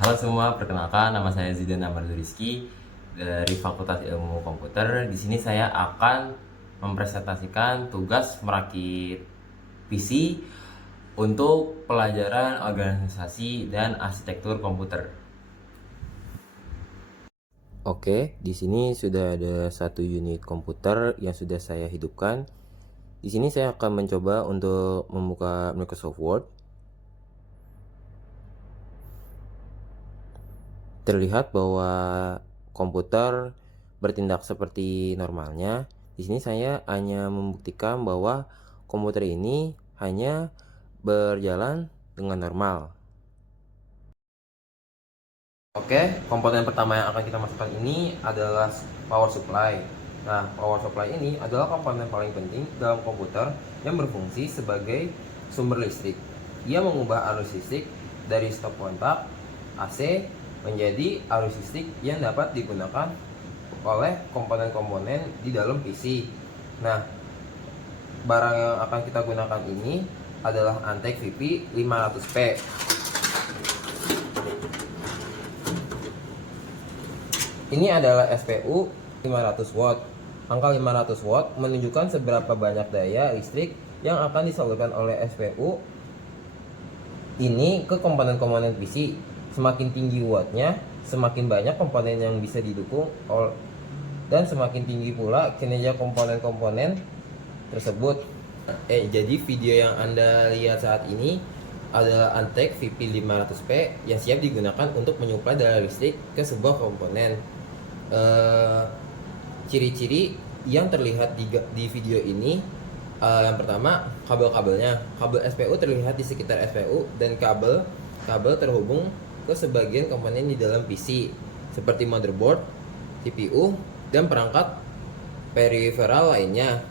Halo semua, perkenalkan nama saya Zidan Amardu Rizky dari Fakultas Ilmu Komputer. Di sini saya akan mempresentasikan tugas merakit PC untuk pelajaran organisasi dan arsitektur komputer. Oke, di sini sudah ada satu unit komputer yang sudah saya hidupkan. Di sini saya akan mencoba untuk membuka Microsoft Word. Terlihat bahwa komputer bertindak seperti normalnya. Di sini saya hanya membuktikan bahwa komputer ini hanya berjalan dengan normal. Oke, komponen pertama yang akan kita masukkan ini adalah power supply. Nah, power supply ini adalah komponen paling penting dalam komputer yang berfungsi sebagai sumber listrik. Ia mengubah arus listrik dari stop kontak AC menjadi arus listrik yang dapat digunakan oleh komponen-komponen di dalam PC. Nah, barang yang akan kita gunakan ini adalah Antec VP 500P. Ini adalah SPU 500 watt. Angka 500 watt menunjukkan seberapa banyak daya listrik yang akan disalurkan oleh SPU ini ke komponen-komponen PC. Semakin tinggi wattnya, semakin banyak komponen yang bisa didukung dan semakin tinggi pula kinerja komponen-komponen tersebut. Jadi video yang Anda lihat saat ini adalah Antec VP 500P yang siap digunakan untuk menyuplai daya listrik ke sebuah komponen. Ciri-ciri yang terlihat di video ini, yang pertama kabel-kabelnya. Kabel SPU terlihat di sekitar SPU dan kabel terhubung ke sebagian komponen di dalam PC seperti motherboard, CPU, dan perangkat peripheral lainnya.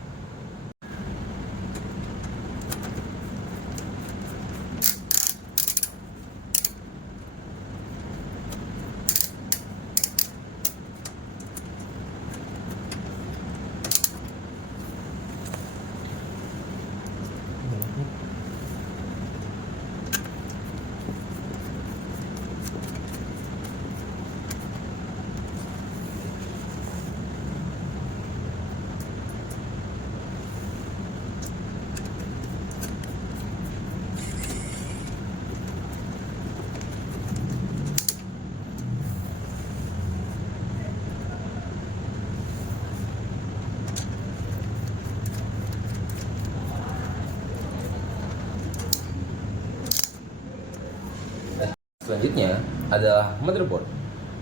Selanjutnya adalah motherboard.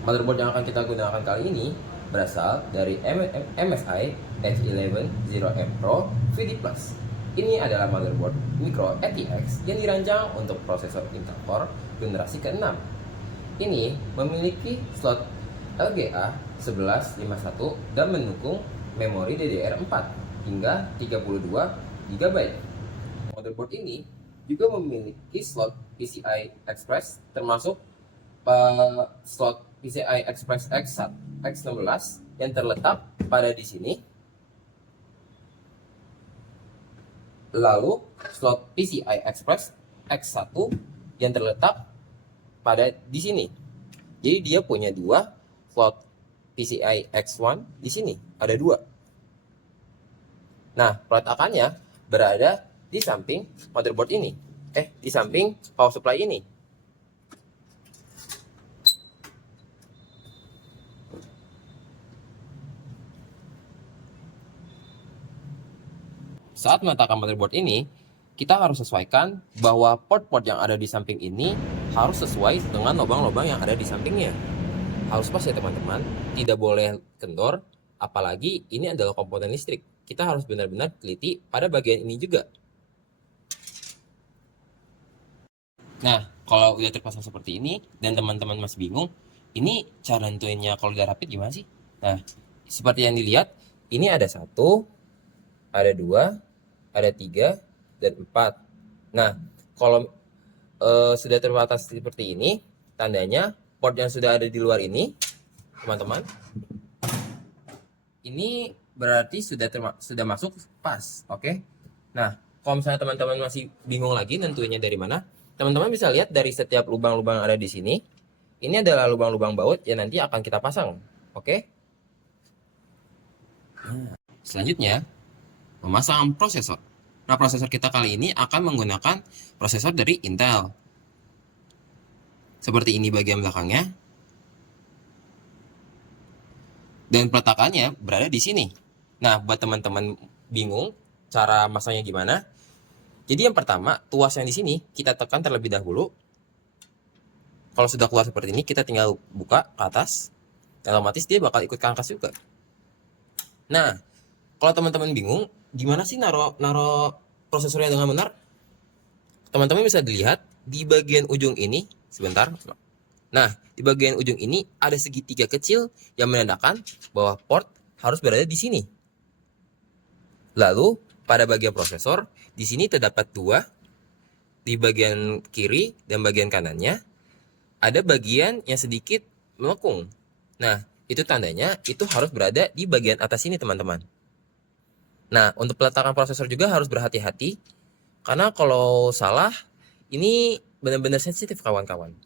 Motherboard yang akan kita gunakan kali ini berasal dari MSI H1100M Pro VD Plus. Ini adalah motherboard micro ATX yang dirancang untuk prosesor Intel Core generasi ke-6. Ini memiliki slot LGA 1151 dan mendukung memori DDR4 hingga 32 GB. Motherboard ini juga memiliki slot PCI Express termasuk slot PCI Express X16 yang terletak pada di sini. Lalu slot PCI Express X1 yang terletak pada di sini. Jadi dia punya dua slot PCI X1 di sini, ada dua. Nah, peletakannya berada di samping motherboard ini, di samping power supply ini. Saat meletakkan motherboard ini, kita harus sesuaikan bahwa port-port yang ada di samping ini harus sesuai dengan lubang-lubang yang ada di sampingnya. Harus pas ya teman-teman, tidak boleh kendor, apalagi ini adalah komponen listrik. Kita harus benar-benar teliti pada bagian ini juga. Nah, kalau udah terpasang seperti ini dan teman-teman masih bingung, ini cara nentuinnya kalau udah rapid gimana sih? Nah, seperti yang dilihat, ini ada 1, ada 2, ada 3, dan 4. Nah, kalau sudah terbatas seperti ini, tandanya port yang sudah ada di luar ini, teman-teman, ini berarti sudah masuk pas, oke? Nah, kalau misalnya teman-teman masih bingung lagi nentuinnya dari mana, teman-teman bisa lihat dari setiap lubang-lubang yang ada di sini. Ini adalah lubang-lubang baut yang nanti akan kita pasang. Oke? Selanjutnya, memasang prosesor. Nah, prosesor kita kali ini akan menggunakan prosesor dari Intel. Seperti ini bagian belakangnya. Dan peletakannya berada di sini. Nah, buat teman-teman bingung cara masangnya gimana? Jadi yang pertama, tuas yang di sini kita tekan terlebih dahulu. Kalau sudah keluar seperti ini, kita tinggal buka ke atas. Dan otomatis dia bakal ikut ke atas juga. Nah, kalau teman-teman bingung, gimana sih naro prosesornya dengan benar? Teman-teman bisa dilihat di bagian ujung ini, sebentar. Nah, di bagian ujung ini ada segitiga kecil yang menandakan bahwa port harus berada di sini. Lalu, pada bagian prosesor, di sini terdapat dua. Di bagian kiri dan bagian kanannya, ada bagian yang sedikit melengkung. Nah, itu tandanya itu harus berada di bagian atas ini, teman-teman. Nah, untuk peletakan prosesor juga harus berhati-hati, karena kalau salah, ini benar-benar sensitif, kawan-kawan.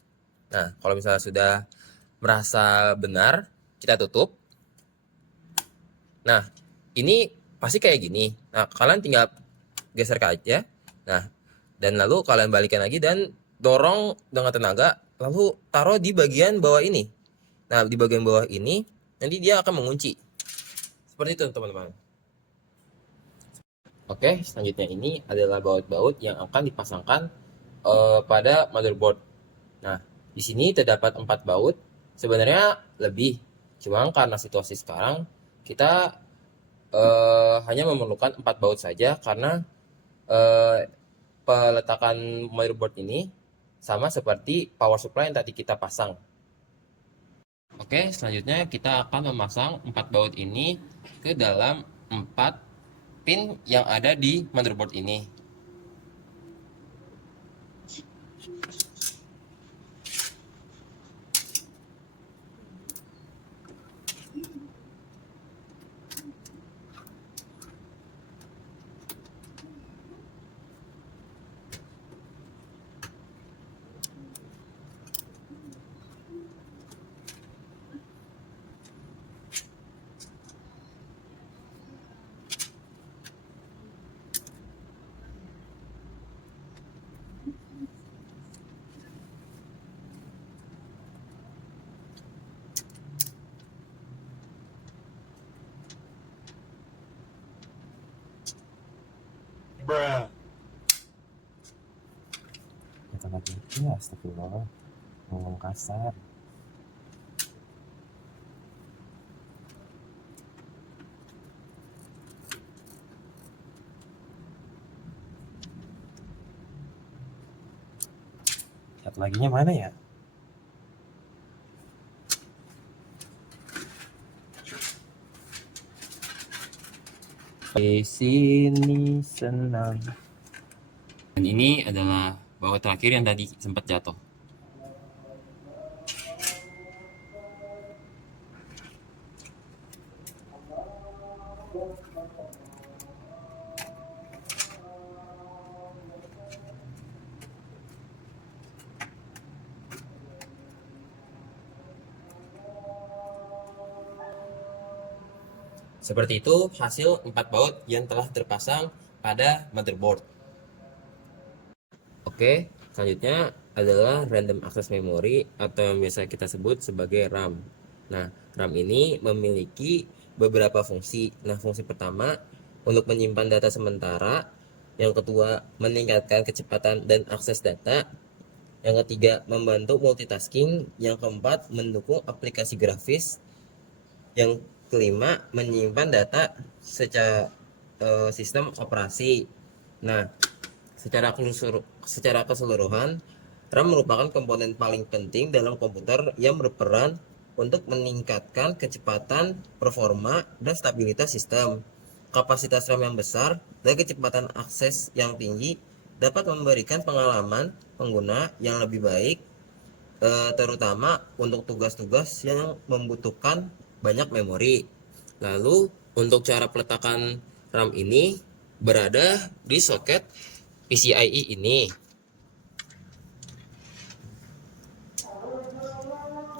Nah, kalau misalnya sudah merasa benar, kita tutup. Nah, ini pasti kayak gini. Nah, kalian tinggal geser ke aja. Nah, dan lalu kalian balikan lagi dan dorong dengan tenaga, lalu taruh di bagian bawah ini. Nah, di bagian bawah ini nanti dia akan mengunci. Seperti itu, teman-teman. Oke, selanjutnya ini adalah baut-baut yang akan dipasangkan pada motherboard. Nah, di sini terdapat 4 baut. Sebenarnya lebih, cuma karena situasi sekarang kita hanya memerlukan 4 baut saja karena peletakan motherboard ini sama seperti power supply yang tadi kita pasang. Oke, selanjutnya kita akan memasang 4 baut ini ke dalam 4 pin yang ada di motherboard ini. Bruh. Kata lagi, ya astagfirullah, ngomong kasar. Cat laginya mana ya? Di sini senang. Dan ini adalah baut terakhir yang tadi sempat jatuh. Seperti itu hasil 4 baut yang telah terpasang pada motherboard. Oke, selanjutnya adalah random access memory atau yang biasa kita sebut sebagai RAM. Nah, RAM ini memiliki beberapa fungsi. Nah, fungsi pertama untuk menyimpan data sementara, yang kedua meningkatkan kecepatan dan akses data, yang ketiga membantu multitasking, yang keempat mendukung aplikasi grafis, yang kelima menyimpan data secara sistem operasi. Nah, secara keseluruhan, RAM merupakan komponen paling penting dalam komputer yang berperan untuk meningkatkan kecepatan, performa, dan stabilitas sistem. Kapasitas RAM yang besar dan kecepatan akses yang tinggi dapat memberikan pengalaman pengguna yang lebih baik, terutama untuk tugas-tugas yang membutuhkan banyak memori. Lalu untuk cara peletakan RAM ini berada di soket PCIe ini.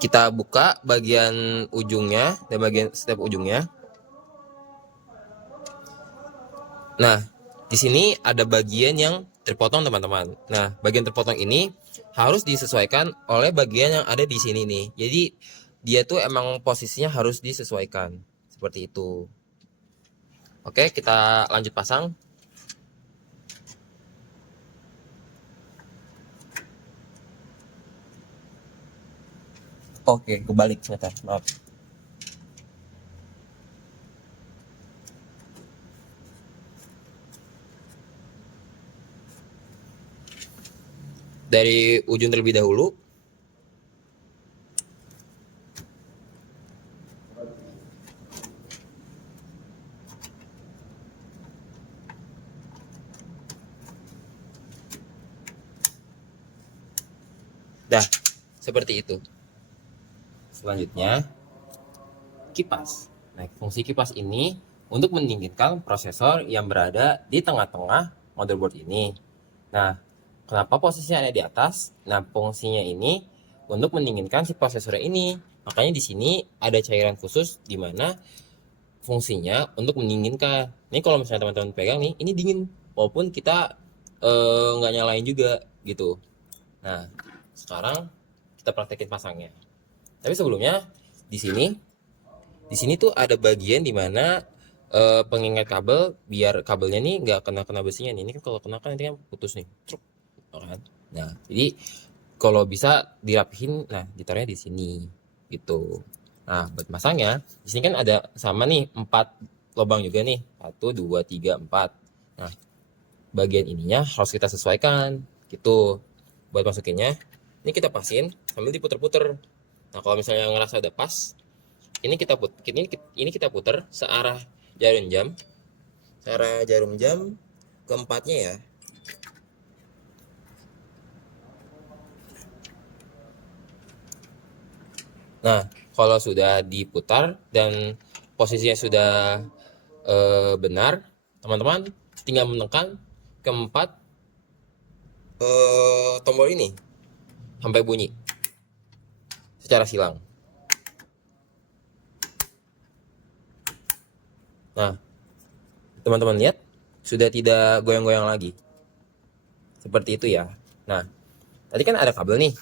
Kita buka bagian ujungnya dan bagian setiap ujungnya. Nah, di sini ada bagian yang terpotong teman-teman. Nah, bagian terpotong ini harus disesuaikan oleh bagian yang ada di sini nih. Jadi dia tuh emang posisinya harus disesuaikan seperti itu. Oke, kita lanjut pasang. Oke, kebalik sebentar, maaf. Dari ujung terlebih dahulu. Dah, seperti itu. Selanjutnya, kipas. Nah, fungsi kipas ini untuk mendinginkan prosesor yang berada di tengah-tengah motherboard ini. Nah, kenapa posisinya ada di atas? Nah, fungsinya ini untuk mendinginkan si prosesor ini. Makanya di sini ada cairan khusus di mana fungsinya untuk mendinginkan. Ini kalau misalnya teman-teman pegang nih, ini dingin walaupun kita nggak nyalain juga gitu. Nah, sekarang kita praktekin pasangnya. Tapi sebelumnya di sini tuh ada bagian di mana pengingat kabel biar kabelnya nih nggak kena besinya nih. Ini kan kalau kena kan nanti kan putus nih. Truk. Kan? Nah, jadi kalau bisa dirapihin, nah ditaruhnya di sini gitu. Nah, buat masangnya, di sini kan ada sama nih 4 lubang juga nih. 1 2 3 4. Nah, bagian ininya harus kita sesuaikan gitu. Buat masukinnya, ini kita pasin sambil diputer-puter. Nah, kalau misalnya ngerasa udah pas, ini kita puter searah jarum jam. Searah jarum jam keempatnya ya. Nah, kalau sudah diputar dan posisinya sudah benar, teman-teman tinggal menekan keempat tombol ini sampai bunyi secara silang. Nah, teman-teman lihat sudah tidak goyang-goyang lagi. Seperti itu ya. Nah, tadi kan ada kabel nih.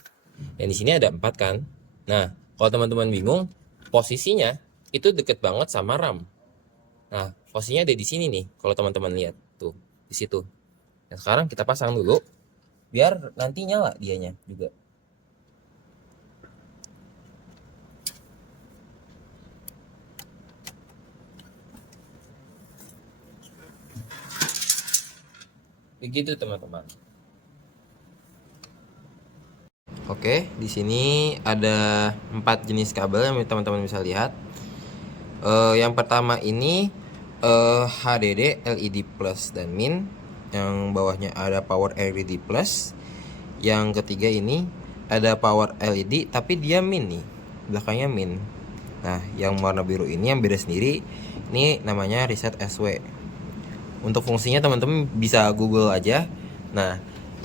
Yang di sini ada 4 kan. Nah, kalau teman-teman bingung, posisinya itu deket banget sama RAM. Nah, posisinya ada di sini nih. Kalau teman-teman lihat tuh, di situ. Nah, sekarang kita pasang dulu, biar nanti nyala dianya juga. Begitu teman-teman. Oke, di sini ada 4 jenis kabel yang teman-teman bisa lihat. Yang pertama ini HDD LED plus dan min. Yang bawahnya ada power LED plus. Yang ketiga ini ada power LED tapi dia min nih, belakangnya min. Nah, yang warna biru ini yang beda sendiri. Ini namanya reset SW. Untuk fungsinya teman-teman bisa Google aja. Nah,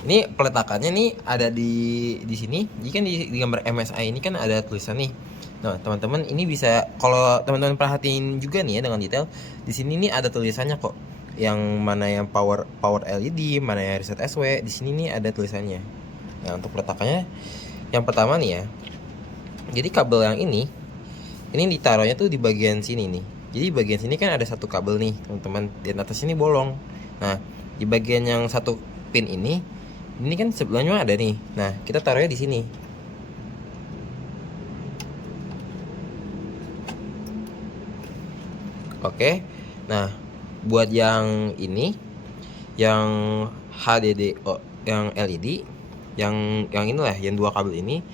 ini peletakannya nih ada di sini. Jadi kan di gambar MSI ini kan ada tulisan nih. Nah, teman-teman ini bisa, kalau teman-teman perhatiin juga nih ya dengan detail, di sini nih ada tulisannya kok. Yang mana yang power LED, mana yang reset SW. Di sini nih ada tulisannya. Nah, untuk peletakannya yang pertama nih ya. Jadi kabel yang ini ditaruhnya tuh di bagian sini nih. Jadi bagian sini kan ada satu kabel nih, teman-teman. Dan atas ini bolong. Nah, di bagian yang satu pin ini kan sebelahnya ada nih. Nah, kita taruhnya di sini. Oke. Nah, buat yang ini, yang HDD, yang LED, yang inilah, yang 2 kabel ini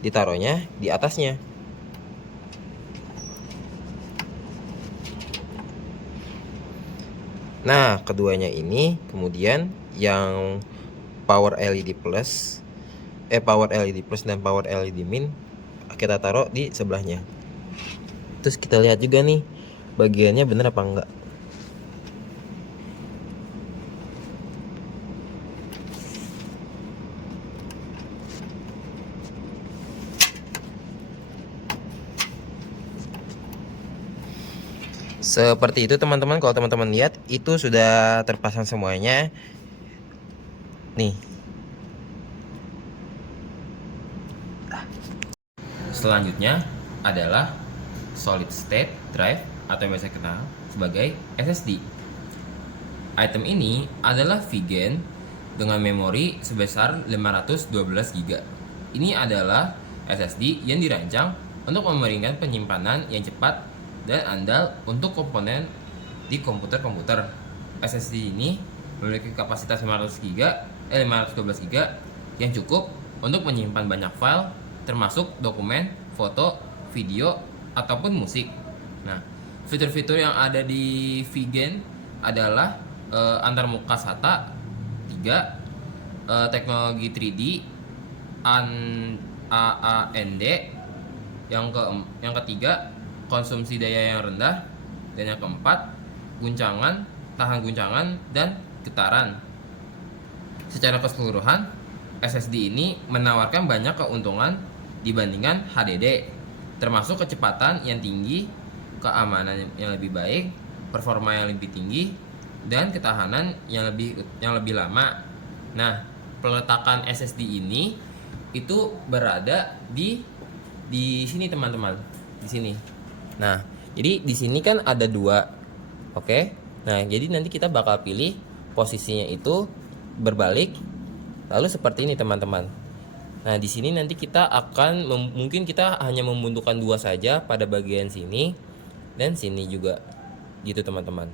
ditaruhnya di atasnya. Nah, keduanya ini kemudian yang power LED plus dan power LED min kita taruh di sebelahnya. Terus kita lihat juga nih bagiannya bener apa enggak. Seperti itu teman-teman, kalau teman-teman lihat itu sudah terpasang semuanya. Nih. Selanjutnya adalah solid state drive atau yang biasa kita kenal sebagai SSD. Item ini adalah VGAN dengan memori sebesar 512 GB. Ini adalah SSD yang dirancang untuk memberikan penyimpanan yang cepat dan andal untuk komponen di komputer-komputer. SSD ini memiliki kapasitas 512 GB yang cukup untuk menyimpan banyak file termasuk dokumen, foto, video, ataupun musik. Nah, fitur-fitur yang ada di VGAN adalah antarmuka SATA 3, teknologi 3D, AAND, yang ketiga konsumsi daya yang rendah, dan yang keempat tahan guncangan dan getaran. Secara keseluruhan, SSD ini menawarkan banyak keuntungan dibandingkan HDD, termasuk kecepatan yang tinggi, keamanan yang lebih baik, performa yang lebih tinggi, dan ketahanan yang lebih lama. Nah, peletakan SSD ini itu berada di sini teman-teman, di sini. Nah, jadi di sini kan ada dua, oke? Nah, jadi nanti kita bakal pilih posisinya itu berbalik, lalu seperti ini teman-teman. Nah, di sini nanti kita akan mungkin kita hanya membutuhkan dua saja pada bagian sini dan sini juga, gitu teman-teman.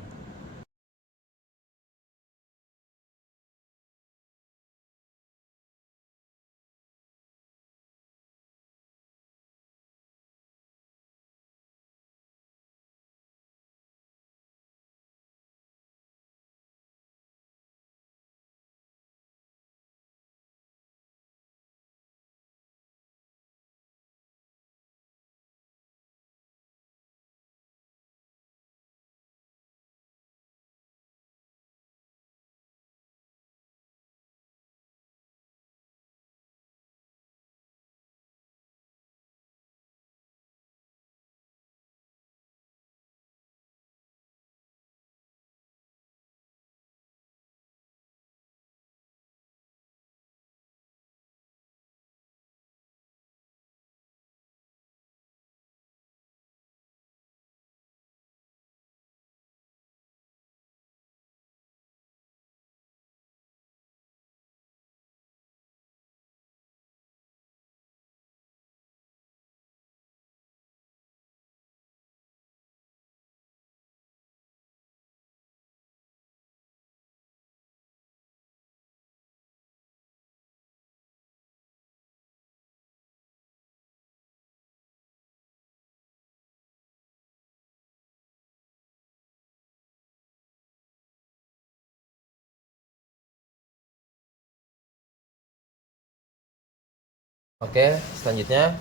Oke, selanjutnya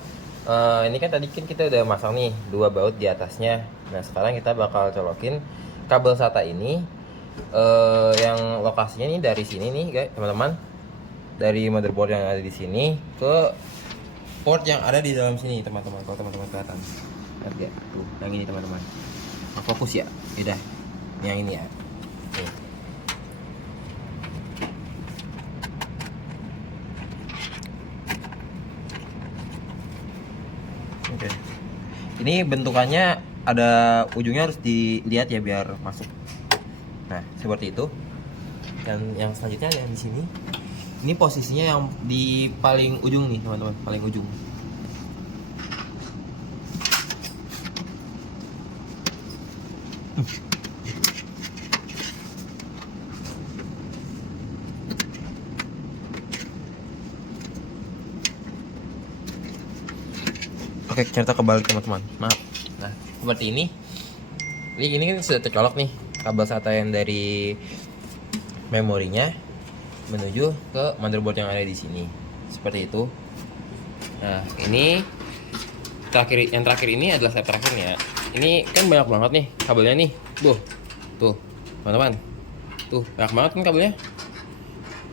ini kan tadi kita udah masang nih dua baut di atasnya. Nah, sekarang kita bakal colokin kabel SATA ini yang lokasinya nih dari sini nih, guys, teman-teman. Dari motherboard yang ada di sini ke port yang ada di dalam sini, teman-teman. Kalau teman-teman kelihatan. Lihat ya, tuh, yang ini teman-teman. Nah, fokus ya. Udah. Yang ini ya. Nih. Oke. Ini bentukannya ada ujungnya, harus dilihat ya biar masuk. Nah, seperti itu. Dan yang selanjutnya ada yang di sini. Ini posisinya yang di paling ujung nih, teman-teman, paling ujung. Oke, ternyata kebalik teman-teman. Maaf. Nah, seperti ini. Ini kan sudah tercolok nih kabel SATA yang dari memorinya menuju ke motherboard yang ada di sini. Seperti itu. Nah, ini yang terakhir ini adalah step terakhirnya. Ini kan banyak banget nih kabelnya nih. Tuh, teman-teman. Tuh, banyak banget kan kabelnya.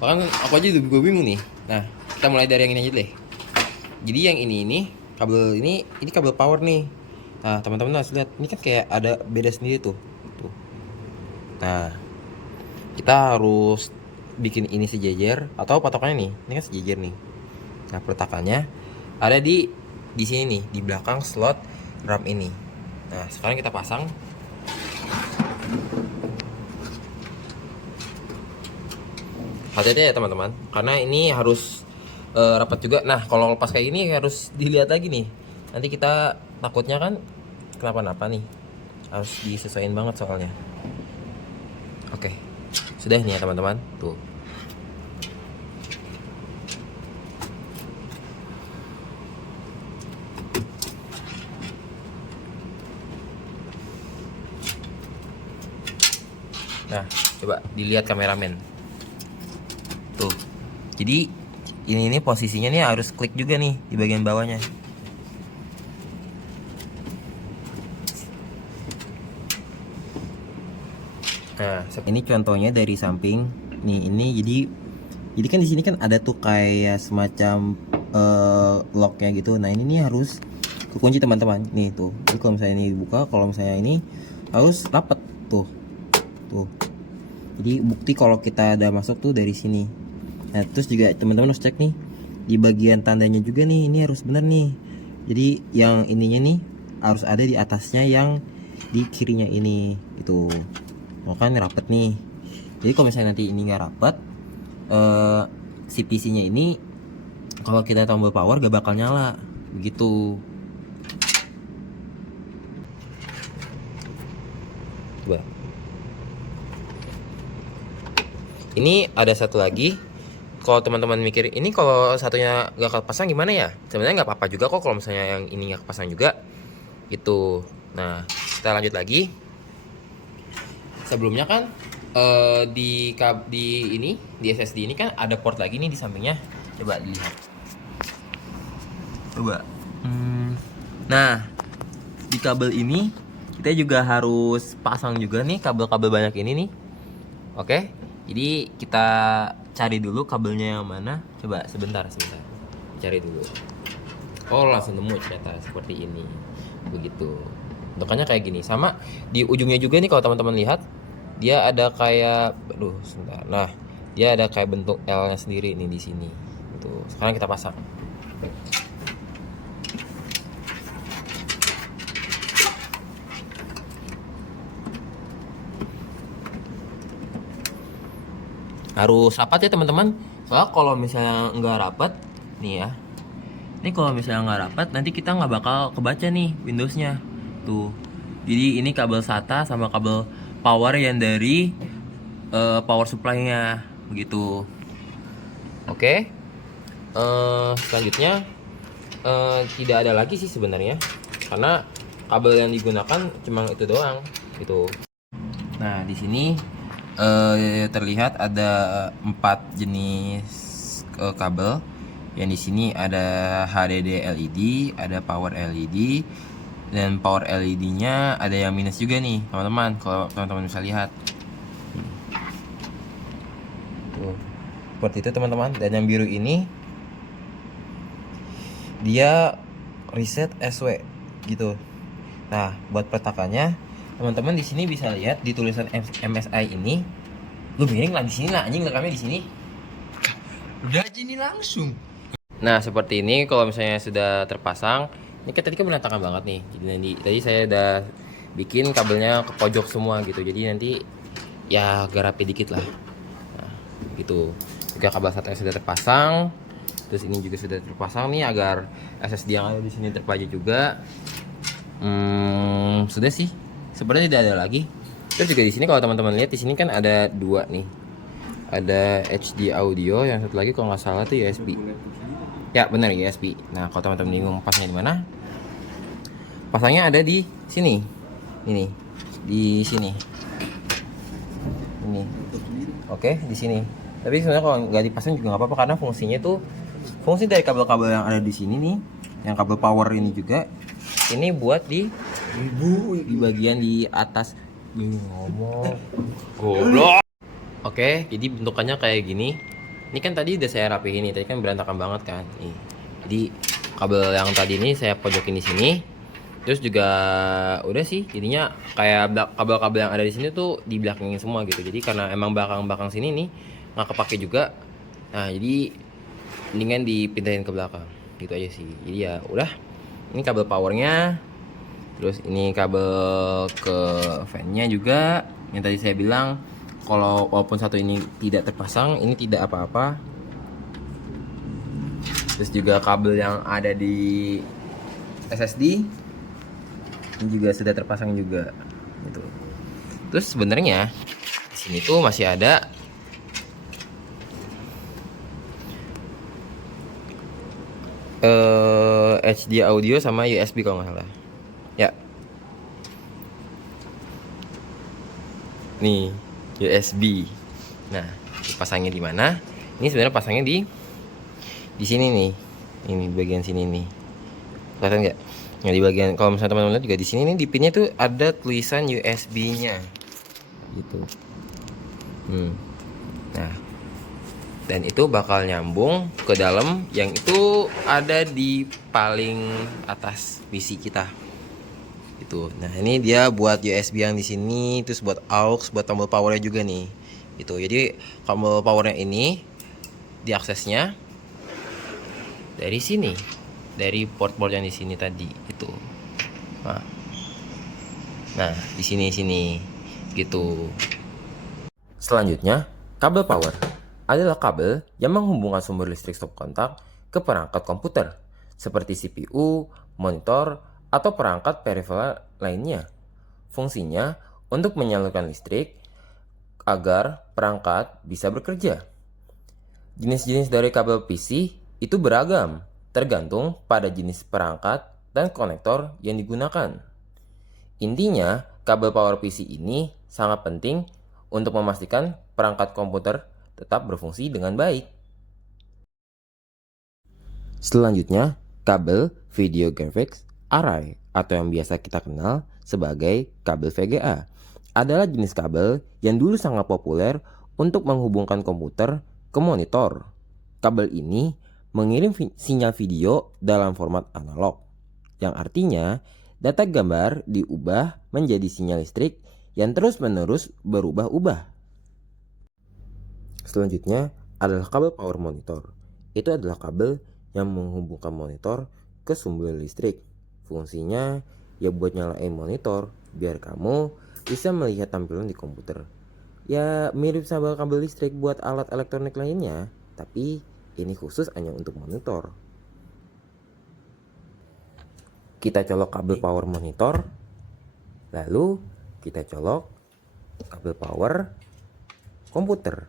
Bahkan aku aja gue bingung nih. Nah, kita mulai dari yang ini aja deh. Jadi yang ini kabel ini kabel power nih. Nah, teman-teman harus lihat, ini kan kayak ada beda sendiri tuh. Tuh. Nah, kita harus bikin ini sejajar atau patokannya nih. Ini kan sejajar nih. Nah, peletakannya ada di sini nih, di belakang slot RAM ini. Nah, sekarang kita pasang. Hati-hati ya teman-teman, karena ini harus rapat juga. Nah, kalau lepas kayak gini harus dilihat lagi nih. Nanti kita takutnya kan kenapa-napa nih. Harus disesuaikan banget soalnya. Oke, sudah nih ya teman-teman. Tuh. Nah, coba dilihat kameramen. Tuh. Jadi ini posisinya nih harus klik juga nih di bagian bawahnya. Nah, ini contohnya dari samping. Nih, ini jadi kan di sini kan ada tuh kayak semacam locknya gitu. Nah, ini nih harus kekunci teman-teman. Nih tuh. Jadi kalau misalnya ini dibuka, kalau misalnya ini harus rapat tuh. Tuh. Jadi bukti kalau kita ada masuk tuh dari sini. Nah, terus juga teman-teman harus cek nih di bagian tandanya juga nih, ini harus bener nih. Jadi yang ininya nih harus ada di atasnya yang di kirinya ini gitu. Oh kan rapet nih. Jadi kalau misalnya nanti ini nggak rapet, si PC-nya ini kalau kita tombol power gak bakal nyala begitu. Coba. Ini ada satu lagi. Kalau teman-teman mikir ini kalau satunya nggak kepasang gimana ya? Sebenarnya nggak apa-apa juga kok kalau misalnya yang ini nggak kepasang juga. Gitu. Nah, kita lanjut lagi. Sebelumnya kan di SSD ini kan ada port lagi nih di sampingnya. Coba dilihat. Coba. Nah, di kabel ini kita juga harus pasang juga nih kabel-kabel banyak ini nih. Oke. Jadi kita cari dulu kabelnya yang mana. Coba sebentar. Cari dulu. Oh, langsung nemu ternyata seperti ini. Begitu. Bentukannya kayak gini. Sama di ujungnya juga nih kalau teman-teman lihat, dia ada kayak sebentar. Nah, dia ada kayak bentuk L-nya sendiri nih di sini. Tuh. Sekarang kita pasang. Harus rapat ya teman-teman. Soalnya kalau misalnya nggak rapat nih ya, ini kalau misalnya nggak rapat nanti kita nggak bakal kebaca nih Windowsnya tuh. Jadi ini kabel SATA sama kabel power yang dari power supply-nya begitu. Oke. Selanjutnya tidak ada lagi sih sebenarnya, karena kabel yang digunakan cuma itu doang gitu. Nah, di sini terlihat ada 4 jenis kabel. Yang di sini ada HDD LED, ada power LED, dan power LED-nya ada yang minus juga nih, teman-teman. Kalau teman-teman bisa lihat. Tuh. Seperti itu, teman-teman. Dan yang biru ini dia reset SW gitu. Nah, buat petakannya teman-teman di sini bisa lihat di tulisan MSI ini. Lu miring lah di sini lah, anjing rekamnya di sini. Udah sini langsung. Nah, seperti ini kalau misalnya sudah terpasang. Ini kan tadi kan berantakan banget nih. Jadi nanti tadi saya udah bikin kabelnya ke pojok semua gitu. Jadi nanti ya agak rapi dikit lah. Nah, gitu. Jika kabel satunya sudah terpasang, terus ini juga sudah terpasang nih agar SSD yang ada di sini terpajang juga. Sudah sih. Sebenarnya tidak ada lagi. Terus juga di sini kalau teman-teman lihat di sini kan ada 2 nih. Ada HD audio, yang satu lagi kalau nggak salah tuh USB. Ya benar, USB. Nah, kalau teman-teman bingung pasangnya di mana? Pasangnya ada di sini. Ini. Di sini. Ini. Oke, di sini. Tapi sebenarnya kalau nggak dipasang juga nggak apa-apa, karena fungsinya tuh fungsi dari kabel-kabel yang ada di sini nih, yang kabel power ini juga. Ini buat di bagian di atas. Ngomong. Goblok. Oke, jadi bentukannya kayak gini. Ini kan tadi udah saya rapihin nih, tadi kan berantakan banget kan. Nih. Jadi kabel yang tadi ini saya pojokin di sini. Terus juga udah sih, jadinya kayak kabel-kabel yang ada di sini tuh di belakangin semua gitu. Jadi karena emang belakang-belakang sini nih nggak kepake juga. Nah, jadi mendingan dipindahin ke belakang. Gitu aja sih. Jadi ya udah. Ini kabel powernya. Terus ini kabel ke fan-nya juga. Yang tadi saya bilang kalau walaupun satu ini tidak terpasang, ini tidak apa-apa. Terus juga kabel yang ada di SSD ini juga sudah terpasang juga gitu. Terus sebenarnya di sini tuh masih ada HD audio sama USB kalau nggak salah. Ya, nih USB. Nah, pasangnya di mana? Ini sebenarnya pasangnya di sini nih. Ini bagian sini nih. Kelihatan nggak? Nah, di bagian kalau misalnya teman-teman lihat juga di sini nih di pinnya tuh ada tulisan USB-nya. Gitu. Nah, dan itu bakal nyambung ke dalam yang itu ada di paling atas PC kita. Gitu. Nah, ini dia buat USB yang di sini, terus buat aux, buat tombol powernya juga nih. Gitu. Jadi tombol powernya ini diaksesnya dari sini, dari port-port yang di sini tadi itu. Nah, di sini gitu. Selanjutnya, kabel power adalah kabel yang menghubungkan sumber listrik stop kontak ke perangkat komputer seperti CPU, monitor, atau perangkat peripheral lainnya. Fungsinya untuk menyalurkan listrik agar perangkat bisa bekerja. Jenis-jenis dari kabel PC itu beragam, tergantung pada jenis perangkat dan konektor yang digunakan. Intinya, kabel power PC ini sangat penting untuk memastikan perangkat komputer tetap berfungsi dengan baik. Selanjutnya, kabel Video Graphics Array atau yang biasa kita kenal sebagai kabel VGA adalah jenis kabel yang dulu sangat populer untuk menghubungkan komputer ke monitor. Kabel ini mengirim sinyal video dalam format analog, yang artinya data gambar diubah menjadi sinyal listrik yang terus-menerus berubah-ubah. Selanjutnya adalah kabel power monitor. Itu adalah kabel yang menghubungkan monitor ke sumber listrik. Fungsinya ya buat nyalain monitor biar kamu bisa melihat tampilan di komputer. Ya mirip sama kabel listrik buat alat elektronik lainnya, tapi ini khusus hanya untuk monitor. Kita colok kabel power monitor, lalu kita colok kabel power komputer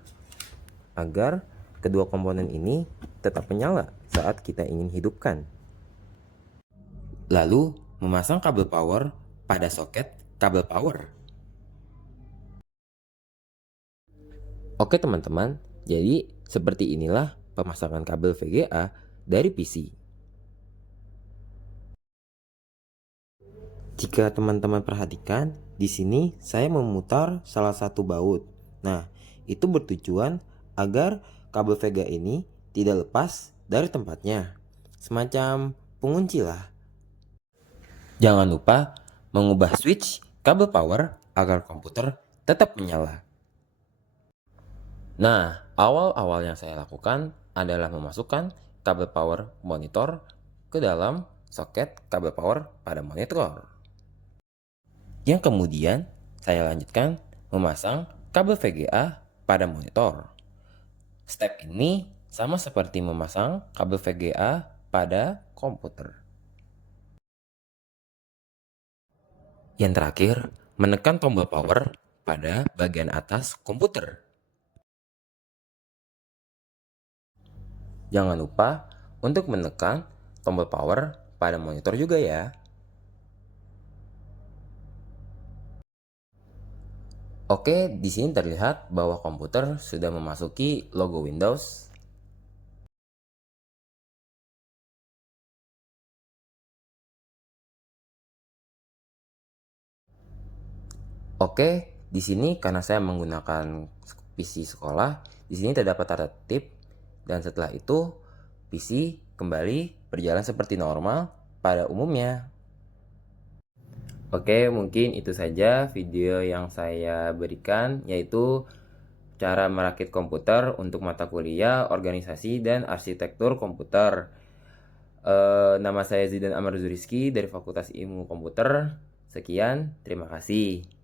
agar kedua komponen ini tetap menyala saat kita ingin hidupkan. Lalu memasang kabel power pada soket kabel power. Oke teman-teman, jadi seperti inilah pemasangan kabel VGA dari PC. Jika teman-teman perhatikan, di sini saya memutar salah satu baut. Nah, itu bertujuan agar kabel VGA ini tidak lepas dari tempatnya. Semacam pengunci lah. Jangan lupa mengubah switch kabel power agar komputer tetap menyala. Nah, awal-awal yang saya lakukan adalah memasukkan kabel power monitor ke dalam soket kabel power pada monitor. Yang kemudian saya lanjutkan memasang kabel VGA pada monitor. Step ini sama seperti memasang kabel VGA pada komputer. Yang terakhir, menekan tombol power pada bagian atas komputer. Jangan lupa untuk menekan tombol power pada monitor juga ya. Oke, di sini terlihat bahwa komputer sudah memasuki logo Windows. Oke, di sini karena saya menggunakan PC sekolah, di sini terdapat tata tertib dan setelah itu PC kembali berjalan seperti normal pada umumnya. Oke, mungkin itu saja video yang saya berikan, yaitu cara merakit komputer untuk mata kuliah, organisasi, dan arsitektur komputer. Nama saya Zidan Amar Zuriski dari Fakultas Ilmu Komputer. Sekian, terima kasih.